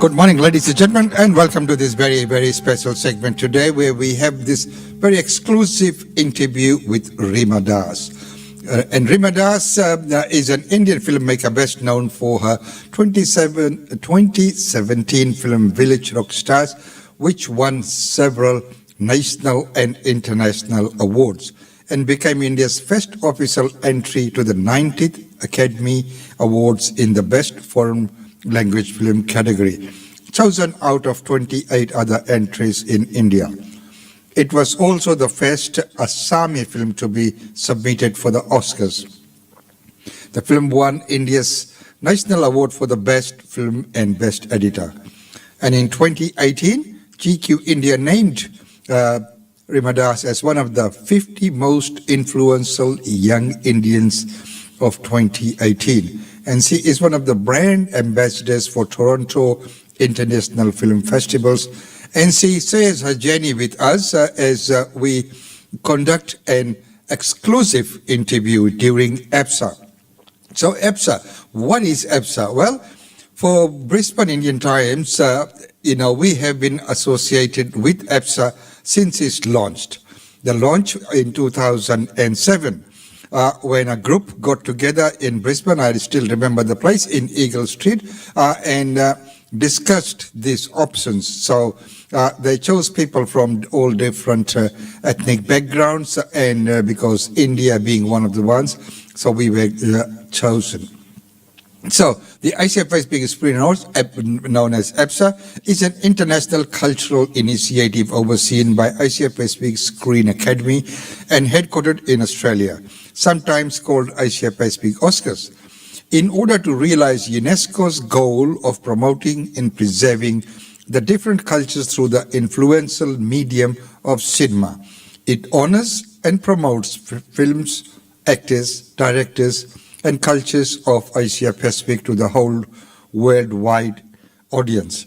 Good morning, ladies and gentlemen, and welcome to this very, very special segment today where we have this very exclusive interview with Rima Das. And Rima Das is an Indian filmmaker best known for her 2017 film Village Rock Stars, which won several national and international awards and became India's first official entry to the 90th Academy Awards in the Best Foreign Language Film category, chosen out of 28 other entries in India. It was also the first Assami film to be submitted for the Oscars. The film won India's National Award for the Best Film and Best Editor. And in 2018, GQ India named Rima Das as one of the 50 most influential young Indians of 2018. And she is one of the brand ambassadors for Toronto International Film Festivals. And she shares her journey with us as we conduct an exclusive interview during APSA. So APSA, what is APSA? Well, for Brisbane Indian Times, we have been associated with APSA since it's launched. The launch in 2007. When a group got together in Brisbane, I still remember the place, in Eagle Street, and discussed these options. So they chose people from all different ethnic backgrounds, and because India being one of the ones, so we were chosen. So the Asia Pacific Screen Awards, known as APSA, is an international cultural initiative overseen by Asia Pacific Screen Academy and headquartered in Australia, sometimes called Asia Pacific Oscars, in order to realize UNESCO's goal of promoting and preserving the different cultures through the influential medium of cinema. It honors and promotes films, actors, directors, and cultures of Asia Pacific to the whole worldwide audience.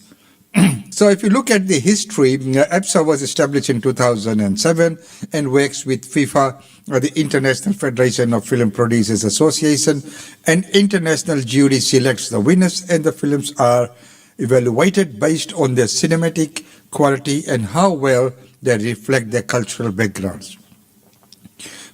So if you look at the history, APSA was established in 2007 and works with FIFA, the International Federation of Film Producers Association, and international jury selects the winners, and the films are evaluated based on their cinematic quality and how well they reflect their cultural backgrounds.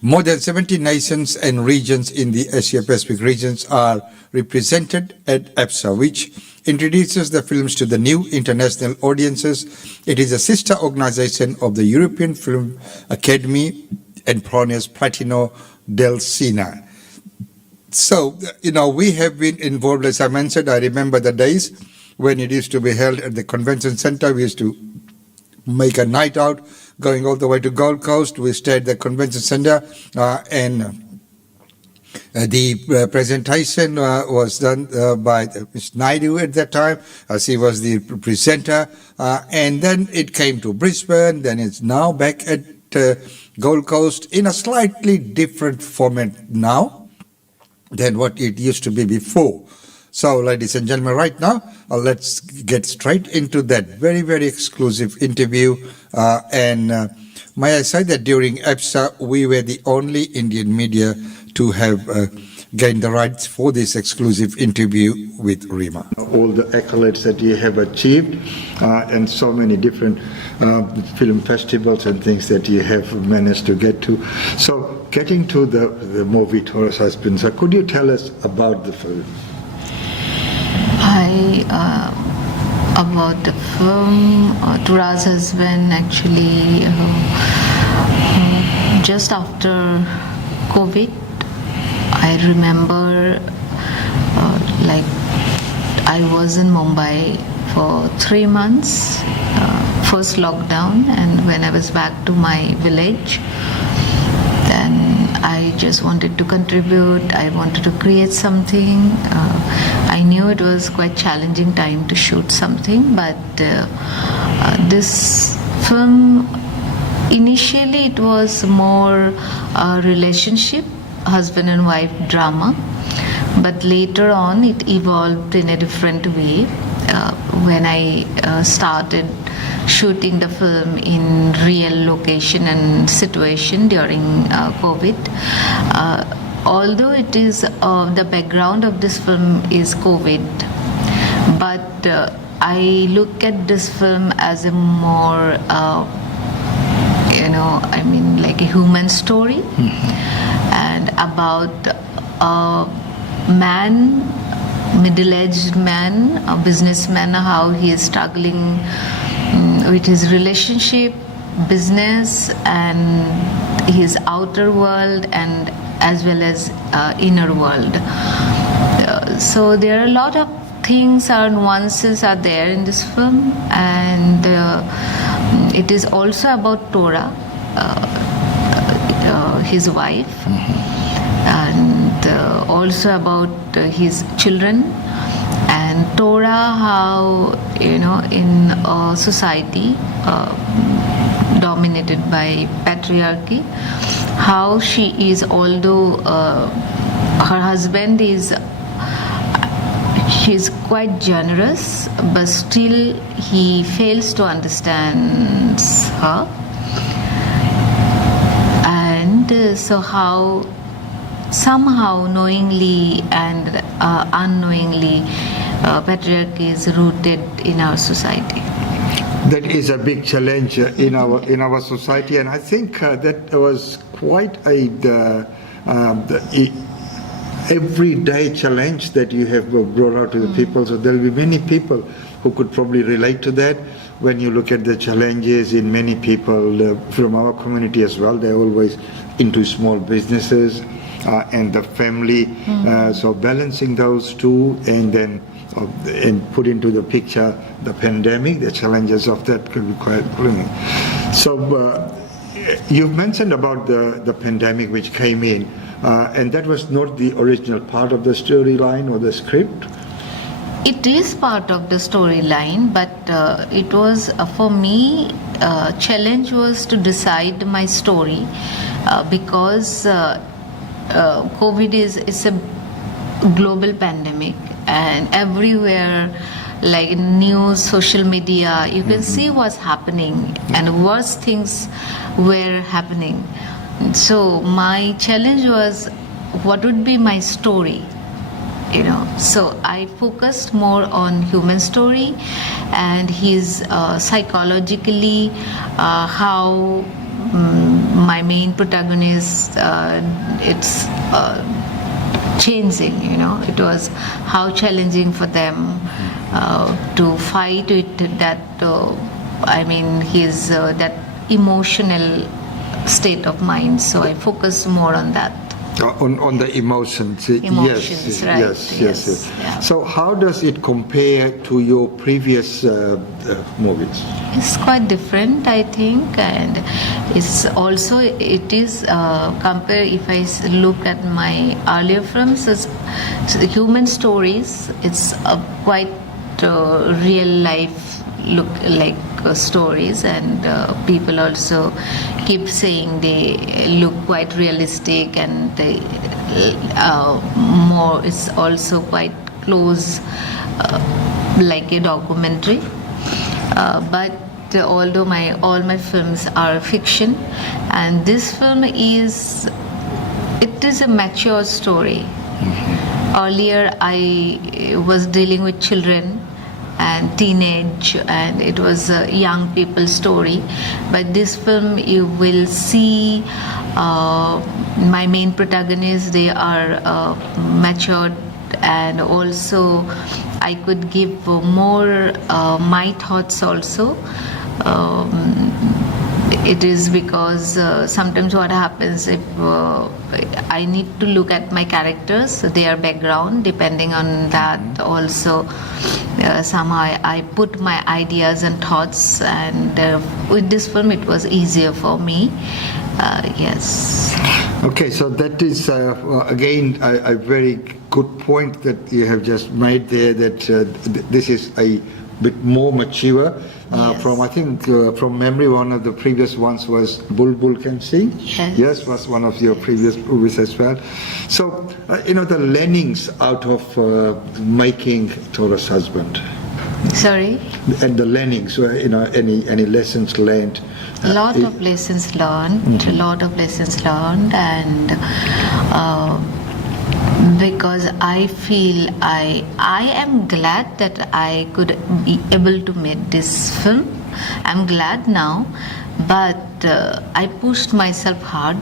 More than 70 nations and regions in the Asia-Pacific regions are represented at APSA, which introduces the films to the new international audiences. It is a sister organization of the European Film Academy and pioneers Platino del Cine. So, we have been involved, as I mentioned. I remember the days when it used to be held at the convention center. We used to make a night out, going all the way to Gold Coast. We stayed at the convention center, and the presentation was done by Ms. Naidu at that time. She was the presenter, and then it came to Brisbane. Then it's now back at Gold Coast in a slightly different format now than what it used to be before. So, ladies and gentlemen, right now, let's get straight into that very, very exclusive interview. And may I say that during APSA, we were the only Indian media to have gained the rights for this exclusive interview with Rima. All the accolades that you have achieved and so many different film festivals and things that you have managed to get to. So, getting to the movie Taurus Husbands, could you tell us about the film? About the film, Taurus Husband, actually, just after COVID, I remember I was in Mumbai for 3 months, first lockdown, and when I was back to my village, then I just wanted to contribute. I wanted to create something. I knew it was quite challenging time to shoot something, but this film, initially it was more a relationship, husband and wife drama, but later on it evolved in a different way. When I started shooting the film in real location and situation during COVID. Although it is the background of this film is COVID, but I look at this film as a more, like a human story, and about a man, middle-aged man, a businessman, how he is struggling with his relationship, business, and his outer world, and as well as inner world. So there are a lot of things or nuances are there in this film, and it is also about Torah, his wife, and also about his children, and Torah, how in a society dominated by patriarchy, how she is, although her husband is, she's quite generous, but still he fails to understand her. And so how somehow knowingly and unknowingly patriarchy is rooted in our society. That is a big challenge in our society, and I think that was quite a everyday challenge that you have brought out to the people. So there will be many people who could probably relate to that. When you look at the challenges in many people from our community as well, they're always into small businesses and the family. So balancing those two, and then and put into the picture the pandemic, the challenges of that could be quite gloomy. So you've mentioned about the pandemic which came in, and that was not the original part of the storyline or the script? It is part of the storyline, but it was, for me, challenge was to decide my story, because COVID is a global pandemic, and everywhere, like in news, social media, you can see what's happening, and worse things were happening. So my challenge was, what would be my story? So I focused more on human story, and his psychologically, how my main protagonist, it's changing, it was how challenging for them to fight with that, his that emotional state of mind. So I focused more on that. On the emotions. Emotions, right. Yes. Yeah. So how does it compare to your previous movies? It's quite different, I think, and it's also, it is compare, if I look at my earlier films, it's human stories. It's quite real life look like stories, and people also keep saying they look quite realistic, and they more, it's also quite close, like a documentary, but although all my films are fiction, and this film is a mature story. Earlier I was dealing with children and teenage, and it was a young people's story, but this film you will see my main protagonists, they are matured, and also I could give more my thoughts also. It is because sometimes what happens, if I need to look at my characters, their background, depending on that also, somehow I put my ideas and thoughts, and with this film it was easier for me. Yes. Okay, so that is again a very good point that you have just made there, that this is a bit more mature. Yes. From, I think, from memory, one of the previous ones was Bulbul Can Sing. Yes. Was one of your previous movies as well. So, the learnings out of making Torah's husband. Sorry? And the learnings, any lessons learned. A lot of lessons learned, and Because I feel I am glad that I could be able to make this film. I'm glad now, but I pushed myself hard,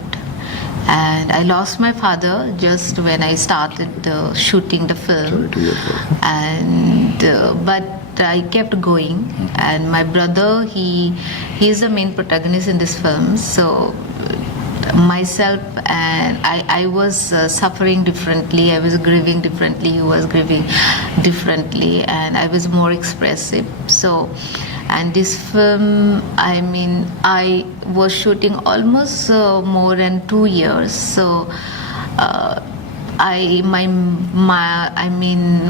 and I lost my father just when I started shooting the film. Sorry to hear that. And but I kept going, and my brother, he is the main protagonist in this film. So myself and I was suffering differently. I was grieving differently. He was grieving differently, and I was more expressive. So, and this film, I mean, I was shooting almost more than 2 years. So.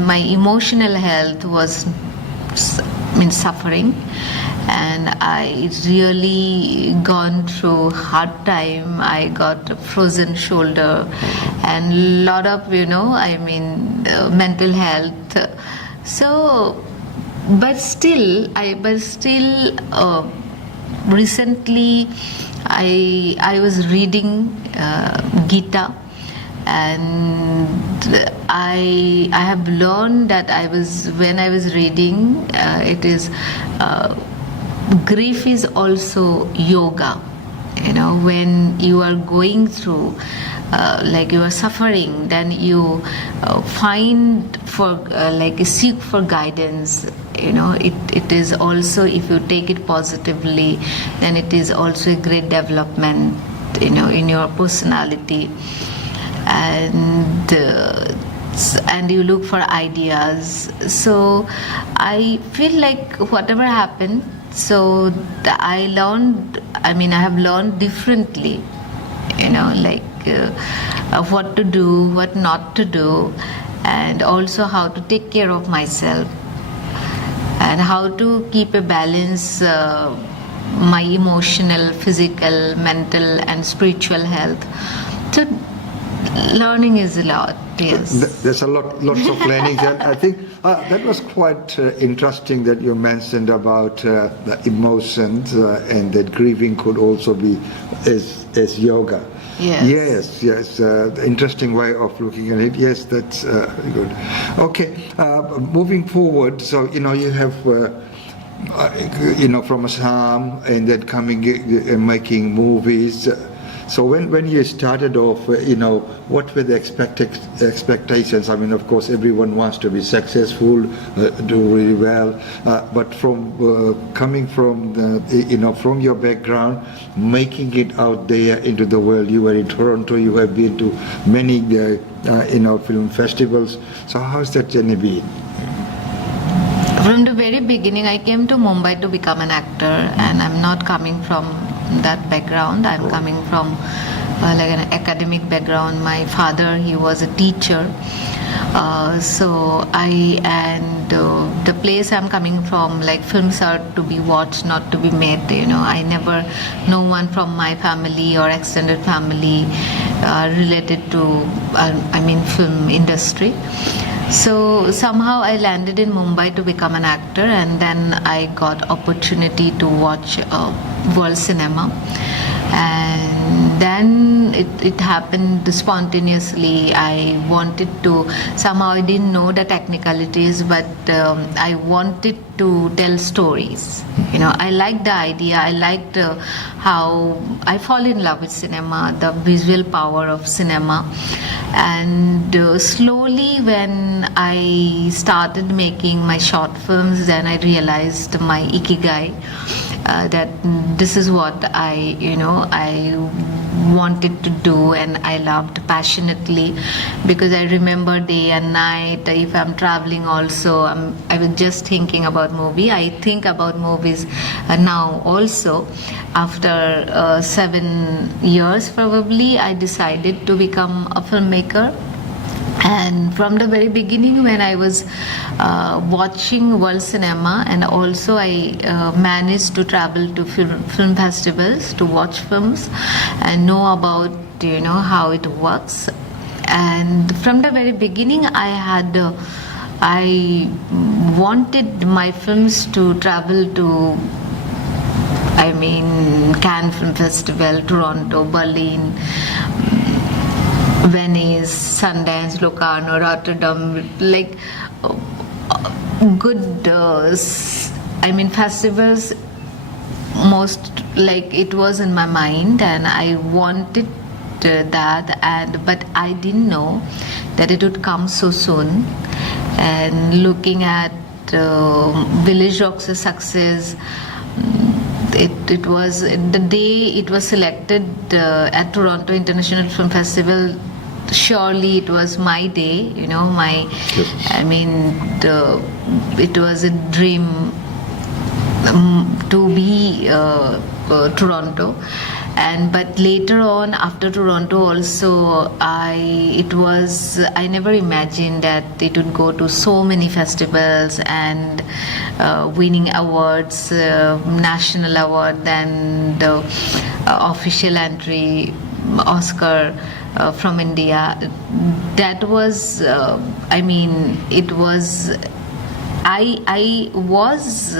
My emotional health was suffering, and I really gone through hard time. I got a frozen shoulder and lot of mental health. So but still recently I was reading Gita, and I have learned that when I was reading it is grief is also yoga. When you are going through like you are suffering, then you seek for guidance. It is also, if you take it positively, then it is also a great development in your personality. And you look for ideas. So I feel like whatever happened, so I have learned differently, what to do, what not to do, and also how to take care of myself, and how to keep a balance, my emotional, physical, mental, and spiritual health. So learning is a lot. Yes. There's lots of learning, and I think that was quite interesting that you mentioned about the emotions, and that grieving could also be as yoga. Yes. Yes. Interesting way of looking at it. Yes, that's good. Okay, moving forward. So you have. From Assam, and then coming making movies. So when you started off, what were the expectations? I mean, of course, everyone wants to be successful, do really well, but from coming from from your background, making it out there into the world. You were in Toronto. You have been to many film festivals. So how's that journey been? From the very beginning, I came to Mumbai to become an actor, and I'm not coming from that background. I'm coming from like an academic background. My father, he was a teacher. The place I'm coming from, like, films are to be watched, not to be made. No one from my family or extended family related to, film industry. So somehow I landed in Mumbai to become an actor, and then I got opportunity to watch world cinema, and then it happened spontaneously. I wanted to, somehow I didn't know the technicalities, but I wanted to tell stories. I liked the idea. I liked how I fall in love with cinema, the visual power of cinema. And slowly, when I started making my short films, then I realized my ikigai, that this is what I wanted to do, and I loved passionately, because I remember day and night. If I'm traveling also, I was just thinking about movie. I think about movies now also. After 7 years probably, I decided to become a filmmaker. And from the very beginning, when I was watching world cinema, and also I managed to travel to film festivals to watch films and know about how it works. And from the very beginning, I wanted my films to travel to, Cannes Film Festival, Toronto, Berlin, Venice, Sundance, Locarno, Rotterdam, like good, festivals. Most like it was in my mind, and I wanted that, but I didn't know that it would come so soon. And looking at Village Rock's success, it was the day it was selected at Toronto International Film Festival. Surely it was my day, it was a dream to be Toronto. But later on, after Toronto also, I never imagined that it would go to so many festivals and winning awards, national award, then the official entry, Oscar from India. That was, it was. I was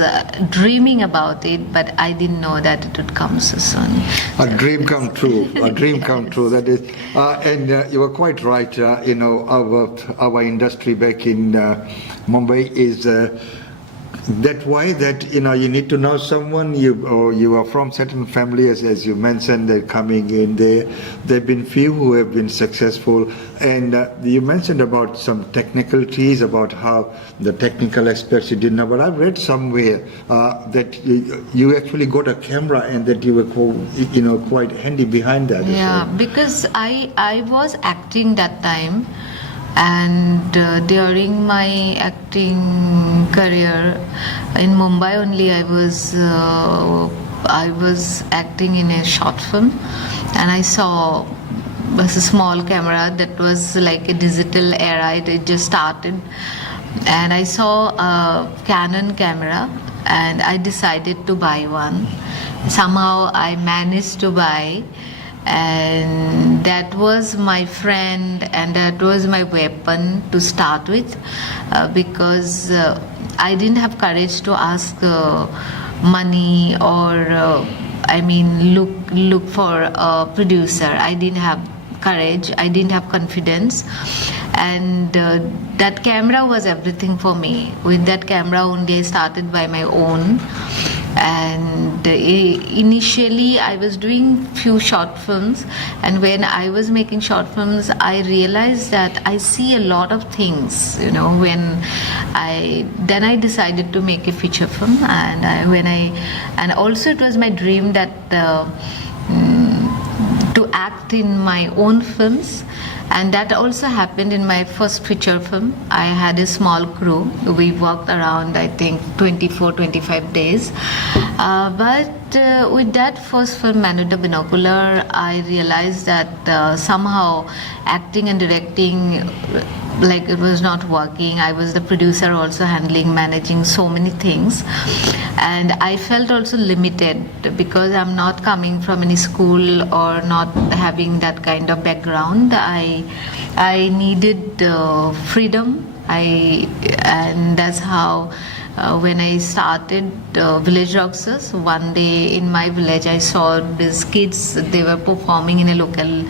dreaming about it, but I didn't know that it would come so soon. A dream come true. A dream come true. That is, and you were quite right. Our industry back in Mumbai is that way that you need to know someone. You are from certain family, as you mentioned. They're coming in there. There've been few who have been successful, and you mentioned about some technicalities about how the technical aspects you didn't know. But I've read somewhere that you actually got a camera and that you were quite handy behind that. Yeah, because I was acting that time. And during my acting career in Mumbai only, I was acting in a short film, and I saw a small camera that was like a digital era. It just started, and I saw a Canon camera, and I decided to buy one. Somehow I managed to buy. And that was my friend, and that was my weapon to start with, because I didn't have courage to ask money or look for a producer. I didn't have courage, I didn't have confidence, and that camera was everything for me. With that camera only I started by my own. And initially I was doing few short films, and when I was making short films I realized that I see a lot of things, when I decided to make a feature film. And also it was my dream that to act in my own films. And that also happened in my first feature film. I had a small crew. We worked around, I think, 24-25 days. But with that first film, Manu the Binocular, I realized that somehow acting and directing, it was not working. I was the producer, also managing so many things. And I felt also limited because I'm not coming from any school or not having that kind of background. I needed freedom. And that's how when I started Village Rockstars, one day in my village I saw these kids. They were performing in a local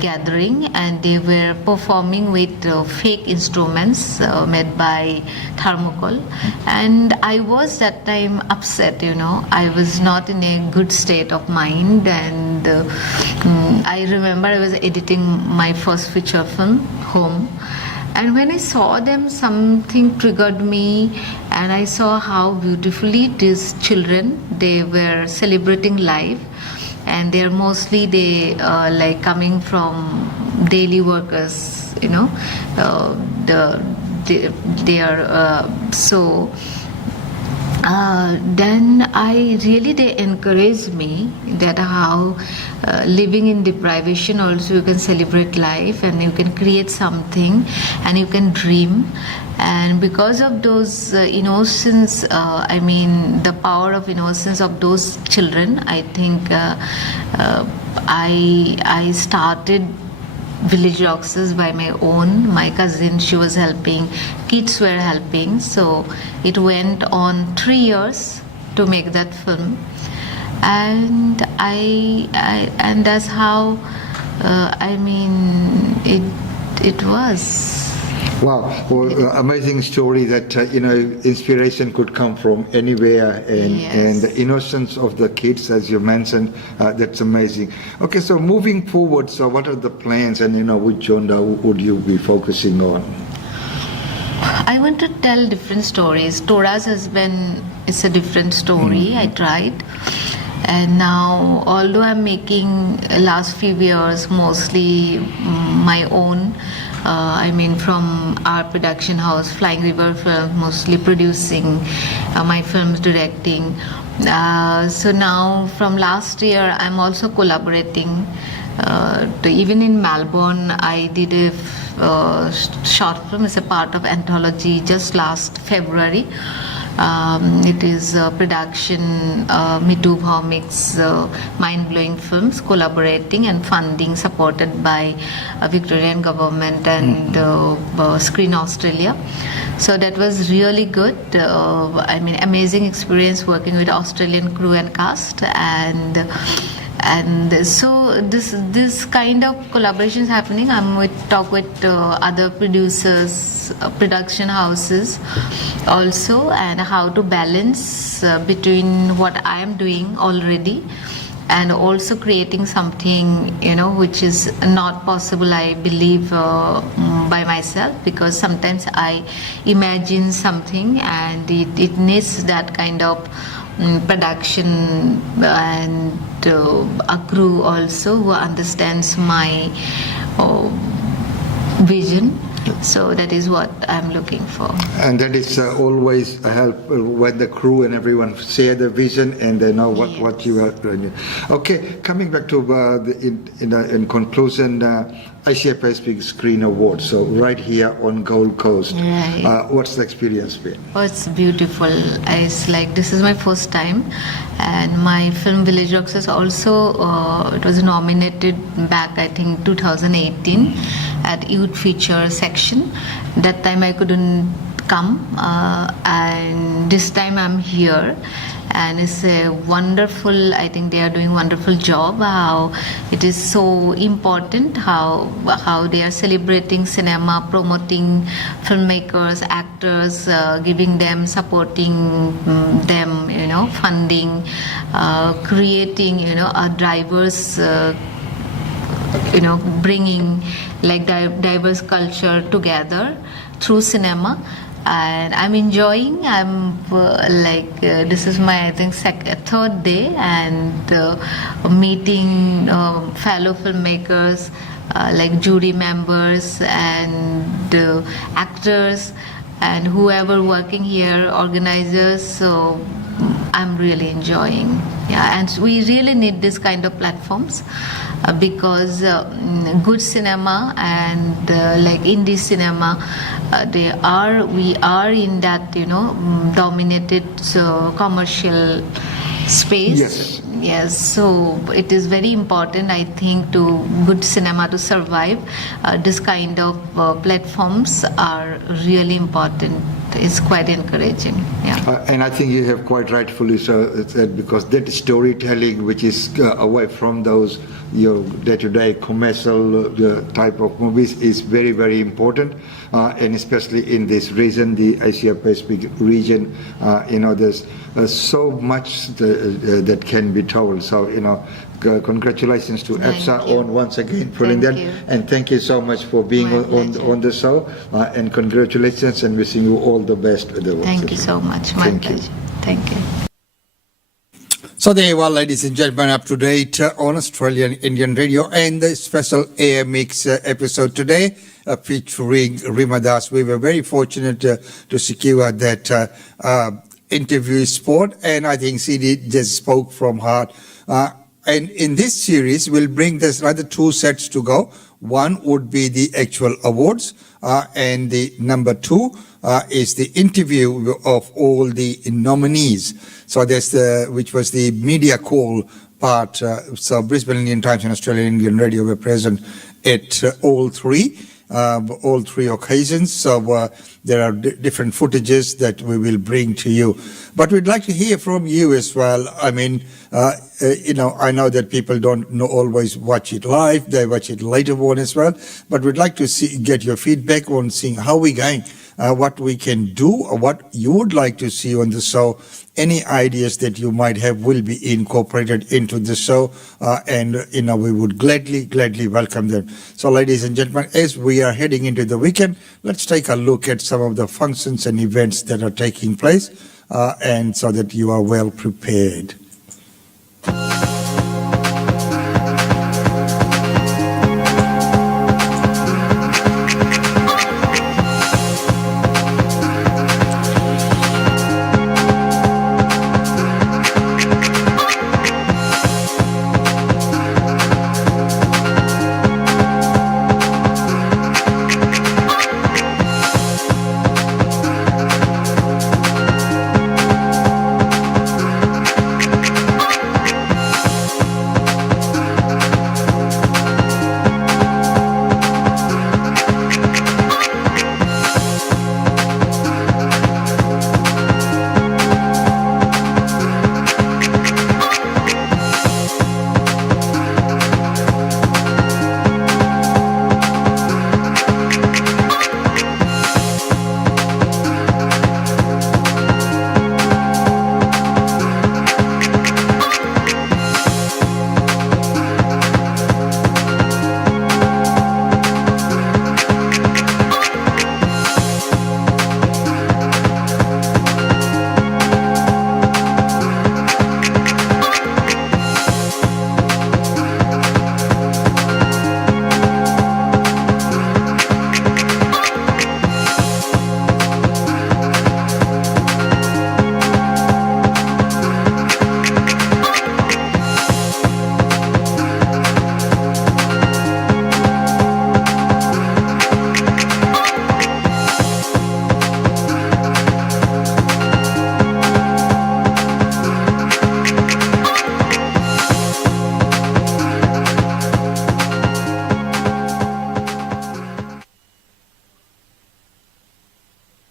gathering, and they were performing with fake instruments made by thermocol. And I was that time upset, I was not in a good state of mind. And I remember I was editing my first feature film, Home. And when I saw them, something triggered me, and I saw how beautifully these children, they were celebrating life, and they're mostly coming from daily workers, they are so. Then they encouraged me that how living in deprivation also you can celebrate life, and you can create something, and you can dream. And because of those innocence, the power of innocence of those children, I think I started Village Rockstars by my own. My cousin, she was helping, kids were helping. So it went on 3 years to make that film. And and that's how I mean, it was. Wow, well, amazing story that inspiration could come from anywhere, and the innocence of the kids, as you mentioned, that's amazing. Okay, so moving forward, so what are the plans, and which genre would you be focusing on? I want to tell different stories. Tora's husband is a different story. I tried. And now, although I'm making last few years mostly my own, from our production house, Flying River Film, mostly producing my films, directing. So now, from last year, I'm also collaborating. Even in Melbourne, I did a short film as a part of anthology just last February. It is a production, Mitu Bhaumik's mind-blowing films, collaborating and funding supported by Victorian government and Screen Australia. So that was really good. Amazing experience working with Australian crew and cast, and so this kind of collaboration is happening. Talk with other producers, production houses also, and how to balance between what I am doing already and also creating something which is not possible, I believe, by myself, because sometimes I imagine something and it needs that kind of production and a crew also who understands my vision. So that is what I'm looking for. And that is always a help when the crew and everyone share the vision and they know what you are doing. Okay, coming back to in conclusion, Asia Pacific Screen Awards. So right here on Gold Coast, right. What's the experience been? Oh, it's beautiful. It's like this is my first time, and my film Village Rocks is also it was nominated back, I think, 2018 at Youth Feature section. That time I couldn't come, and this time I'm here. And it's a wonderful, I think they are doing a wonderful job, how it is so important, how they are celebrating cinema, promoting filmmakers, actors, giving them, supporting them, funding, creating, a diverse, bringing like diverse culture together through cinema. And I'm enjoying. This is my, I think, third day, and meeting fellow filmmakers, like jury members and actors and whoever working here, organizers. So I'm really enjoying. Yeah, and we really need this kind of platforms because good cinema and like indie cinema, we are in that dominated commercial space. Yes, so it is very important, I think, to good cinema to survive. This kind of platforms are really important. It's quite encouraging. Yeah. And I think you have quite rightfully said, because that storytelling, which is away from those day-to-day commercial type of movies, is very, very important, and especially in this region, the Asia Pacific region. There's so much that can be told. So congratulations to APSA on once again pulling that, and thank you so much for being on the show, and congratulations, and wishing you all the best with the work. Thank you so much. My pleasure. Thank you. So there you are, ladies and gentlemen, up to date on Australian Indian Radio and the special Air Mix episode today featuring Rima Das. We were very fortunate to secure that interview spot, and I think CD just spoke from heart. And in this series, we'll bring this another two sets to go. One would be the actual awards, and the number two is the interview of all the nominees. So there's which was the media call part. So Brisbane Indian Times and Australian Indian Radio were present at all three. all three occasions. So there are different footages that we will bring to you. But we'd like to hear from you as well. I mean, I know that people don't always watch it live. They watch it later on as well. But we'd like to get your feedback on seeing how we're going, what we can do, or what you would like to see on the show. Any ideas that you might have will be incorporated into the show, and we would gladly welcome them. So, ladies and gentlemen, as we are heading into the weekend, let's take a look at some of the functions and events that are taking place, and so that you are well prepared.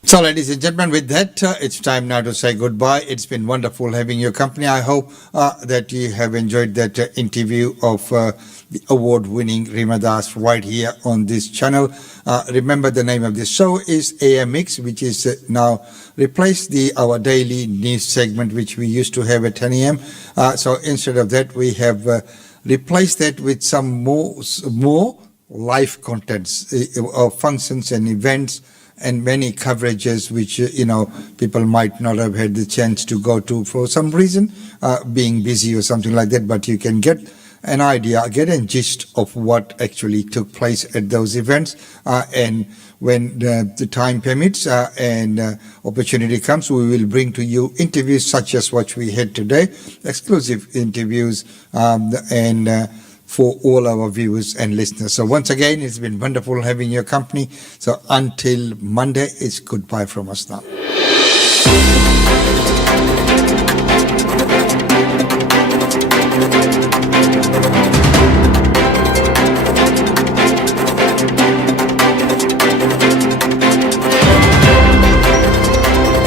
So, ladies and gentlemen, with that, it's time now to say goodbye. It's been wonderful having your company. I hope that you have enjoyed that interview of the award-winning Rima Das right here on this channel. Remember, the name of this show is AMX, which is now replaced our daily news segment, which we used to have at 10 a.m. So instead of that, we have replaced that with some more live contents of functions and events, and many coverages which people might not have had the chance to go to for some reason, being busy or something like that, but you can get an idea, get a gist of what actually took place at those events, and when the time permits and opportunity comes, we will bring to you interviews such as what we had today, exclusive interviews, and for all our viewers and listeners. So once again, it's been wonderful having your company. So until Monday, it's goodbye from us now.